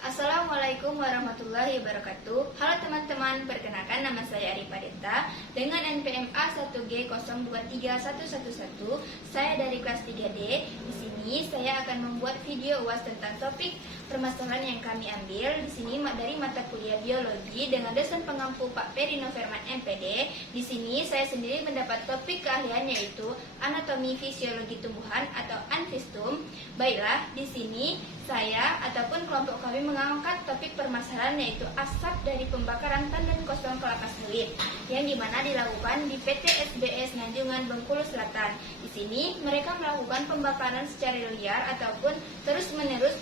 Assalamualaikum warahmatullahi wabarakatuh. Halo teman-teman, perkenalkan nama saya Arifah Deta dengan NPM A1G023111. Saya dari kelas 3D. Di sini saya akan membuat video UAS tentang topik permasalahan yang kami ambil di sini dari mata kuliah biologi dengan dosen pengampu Pak Peri Noverman MPD. Di sini saya sendiri mendapat topik keahlian yaitu anatomi fisiologi tumbuhan atau anfistum. Baiklah, di sini saya ataupun kelompok kami mengangkat topik permasalahan yaitu asap dari pembakaran tandan kosong kelapa sawit yang dimana dilakukan di PT SBS Nganjungan Bengkulu Selatan. Di sini mereka melakukan pembakaran secara liar ataupun terus-menerus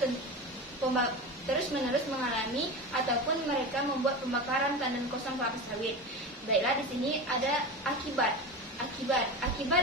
mengalami ataupun mereka membuat pembakaran tandan kosong kelapa sawit. Baiklah, di sini ada akibat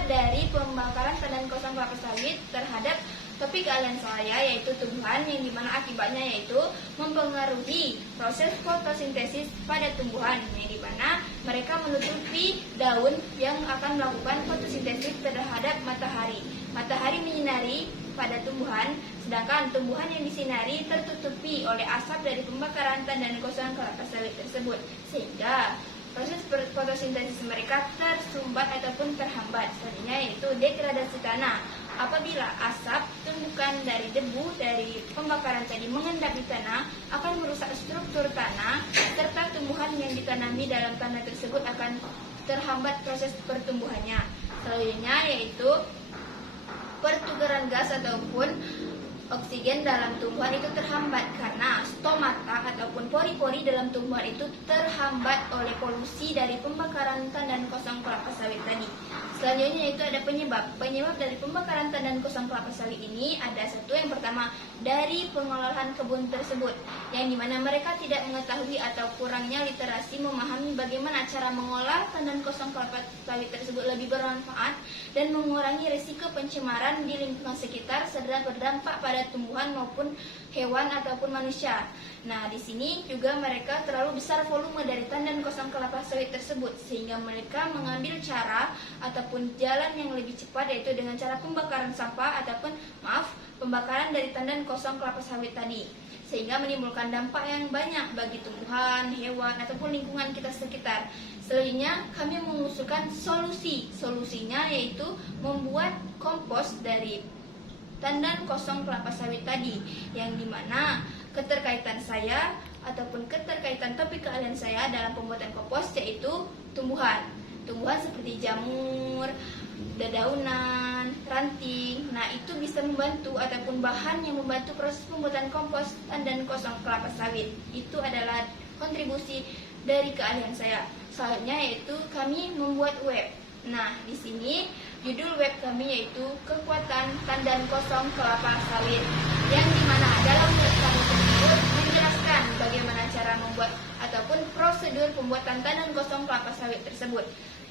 dari pembakaran tandan kosong kelapa sawit terhadap topik keahlian saya yaitu tumbuhan, yang dimana akibatnya yaitu mempengaruhi proses fotosintesis pada tumbuhan, yang dimana mereka menutupi daun yang akan melakukan fotosintesis terhadap matahari. Matahari menyinari pada tumbuhan, sedangkan tumbuhan yang disinari tertutupi oleh asap dari pembakaran tandan kosong kelapa sawit tersebut, sehingga proses fotosintesis mereka tersumbat ataupun terhambat. Selanjutnya yaitu degradasi tanah. Apabila asap tumbukan dari debu dari pembakaran tadi mengendap di tanah, akan merusak struktur tanah serta tumbuhan yang ditanami dalam tanah tersebut akan terhambat proses pertumbuhannya. Selanjutnya yaitu pertukaran gas ataupun oksigen dalam tumbuhan itu terhambat karena stomata ataupun pori-pori dalam tumbuhan itu terhambat oleh polusi dari pembakaran tandan kosong kelapa sawit tadi. Selanjutnya yaitu ada penyebab dari pembakaran tandan kosong kelapa sawit ini ada satu, yang pertama dari pengolahan kebun tersebut, yang dimana mereka tidak mengetahui atau kurangnya literasi memahami bagaimana cara mengolah tandan kosong kelapa sawit tersebut lebih bermanfaat dan mengurangi risiko pencemaran di lingkungan sekitar serta berdampak pada tumbuhan maupun hewan ataupun manusia. Nah, di sini juga mereka terlalu besar volume dari tandan kosong kelapa sawit tersebut sehingga mereka mengambil cara ataupun jalan yang lebih cepat yaitu dengan cara pembakaran sampah ataupun pembakaran dari tandan kosong kelapa sawit tadi, sehingga menimbulkan dampak yang banyak bagi tumbuhan, hewan ataupun lingkungan kita sekitar. Selanjutnya kami mengusulkan solusinya yaitu membuat kompos dari tandan kosong kelapa sawit tadi, yang dimana keterkaitan saya ataupun keterkaitan topik keahlian saya dalam pembuatan kompos yaitu tumbuhan seperti jamur, dedaunan, ranting. Nah, itu bisa membantu ataupun bahan yang membantu proses pembuatan kompos tandan kosong kelapa sawit. Itu adalah kontribusi dari keahlian saya. Selanjutnya yaitu kami membuat web. Nah, di sini judul web kami yaitu kekuatan tandan kosong kelapa sawit, yang dimana dalam web kami tersebut menjelaskan bagaimana cara membuat ataupun prosedur pembuatan tandan kosong kelapa sawit tersebut.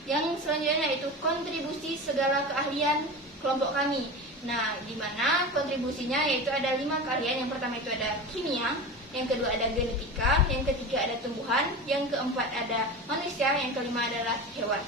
Yang selanjutnya yaitu kontribusi segala keahlian kelompok kami. Nah, dimana kontribusinya yaitu ada 5 keahlian. Yang pertama itu ada kimia, yang kedua ada genetika, yang ketiga ada tumbuhan, yang keempat ada manusia, yang kelima adalah hewan.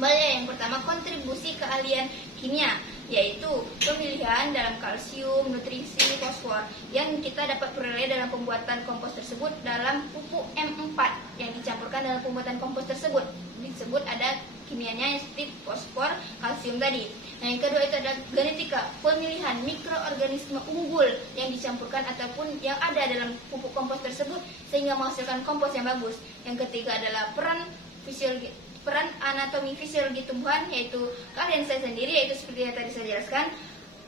Yang pertama kontribusi keahlian kimia, yaitu pemilihan dalam kalsium, nutrisi, fosfor yang kita dapat peroleh dalam pembuatan kompos tersebut dalam pupuk M4 yang dicampurkan dalam pembuatan kompos tersebut. Disebut ada kimianya yang seperti fosfor, kalsium tadi. Nah, yang kedua itu ada genetika, pemilihan mikroorganisme unggul yang dicampurkan ataupun yang ada dalam pupuk kompos tersebut sehingga menghasilkan kompos yang bagus. Yang ketiga adalah peran anatomi fisiologi tumbuhan, yaitu keahlian saya sendiri, yaitu seperti yang tadi saya jelaskan.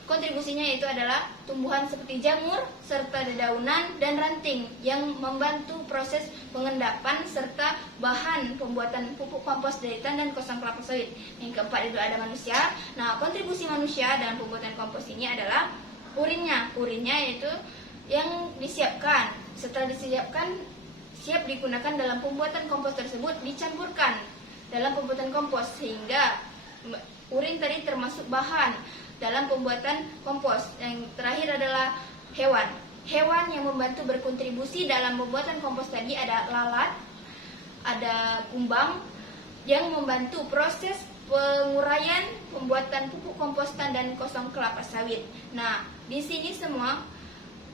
Kontribusinya yaitu adalah tumbuhan seperti jamur serta dedaunan dan ranting yang membantu proses pengendapan serta bahan pembuatan pupuk kompos dari tandan kosong kelapa sawit. Yang keempat itu ada manusia. Nah, kontribusi manusia dalam pembuatan kompos ini adalah urinnya yaitu yang disiapkan. Setelah disiapkan, siap digunakan dalam pembuatan kompos tersebut, dicampurkan dalam pembuatan kompos sehingga urin tadi termasuk bahan dalam pembuatan kompos. Yang terakhir adalah hewan yang membantu berkontribusi dalam pembuatan kompos tadi ada lalat, ada kumbang yang membantu proses penguraian pembuatan pupuk kompos tandan kosong kelapa sawit. Nah, di sini semua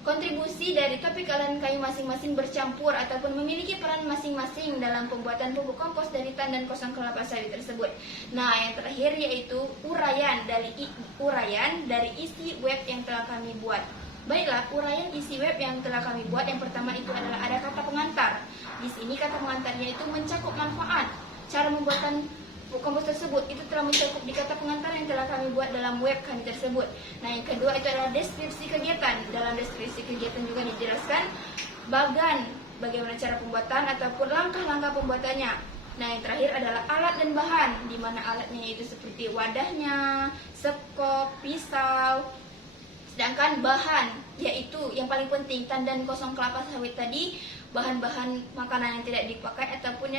Kontribusi dari topik elemen kayu masing-masing bercampur ataupun memiliki peran masing-masing dalam pembuatan pupuk kompos dari tandan kosong kelapa sawit tersebut. Nah, yang terakhir yaitu uraian dari isi web yang telah kami buat. Baiklah, uraian isi web yang telah kami buat yang pertama itu adalah ada kata pengantar. Di sini kata pengantarnya itu mencakup manfaat. Cara pembuatan kompos tersebut itu telah mencakup di kata pengantar yang telah kami buat dalam web kami tersebut. Nah, yang kedua itu adalah deskripsi kegiatan. Dalam deskripsi kegiatan juga dijelaskan bagaimana cara pembuatan ataupun langkah-langkah pembuatannya. Nah, yang terakhir adalah alat dan bahan, di mana alatnya itu seperti wadahnya, sekop, pisau. Sedangkan bahan, yaitu yang paling penting, tandan kosong kelapa sawit tadi, bahan-bahan makanan yang tidak dipakai ataupun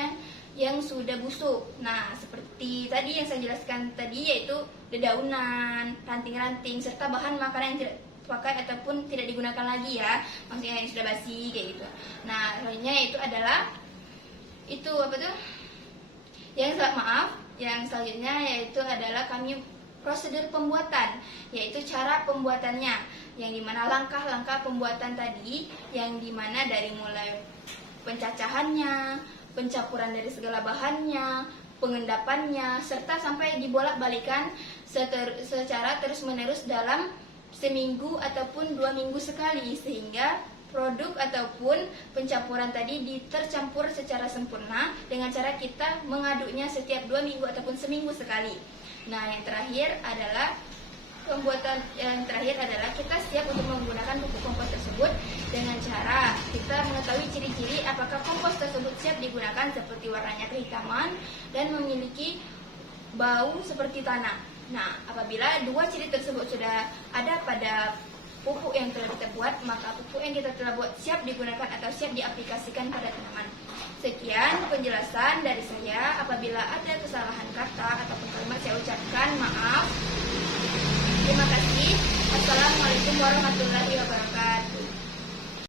yang sudah busuk. Nah, seperti tadi yang saya jelaskan tadi, yaitu dedaunan, ranting-ranting, serta bahan makanan yang tidak dipakai ataupun tidak digunakan lagi ya, maksudnya yang sudah basi kayak gitu. Nah, lainnya itu adalah yang selanjutnya yaitu adalah kami prosedur pembuatan, yaitu cara pembuatannya, yang dimana langkah-langkah pembuatan tadi, yang dimana dari mulai pencacahannya, pencampuran dari segala bahannya, pengendapannya, serta sampai dibolak-balikan secara terus-menerus dalam seminggu ataupun 2 minggu sekali, sehingga produk ataupun pencampuran tadi tercampur secara sempurna dengan cara kita mengaduknya setiap 2 minggu ataupun seminggu sekali. Nah, yang terakhir adalah kita siap untuk menggunakan pupuk kompos tersebut dengan cara kita mengetahui ciri-ciri apakah kompos tersebut siap digunakan, seperti warnanya kehitaman dan memiliki bau seperti tanah. Nah, apabila 2 ciri tersebut sudah ada pada pupuk yang telah kita buat, maka pupuk yang kita telah buat siap digunakan atau siap diaplikasikan pada tanaman. Sekian penjelasan dari saya. Apabila ada kesalahan kata ataupun kalimat, saya ucapkan maaf. Terima kasih. Assalamualaikum warahmatullahi wabarakatuh.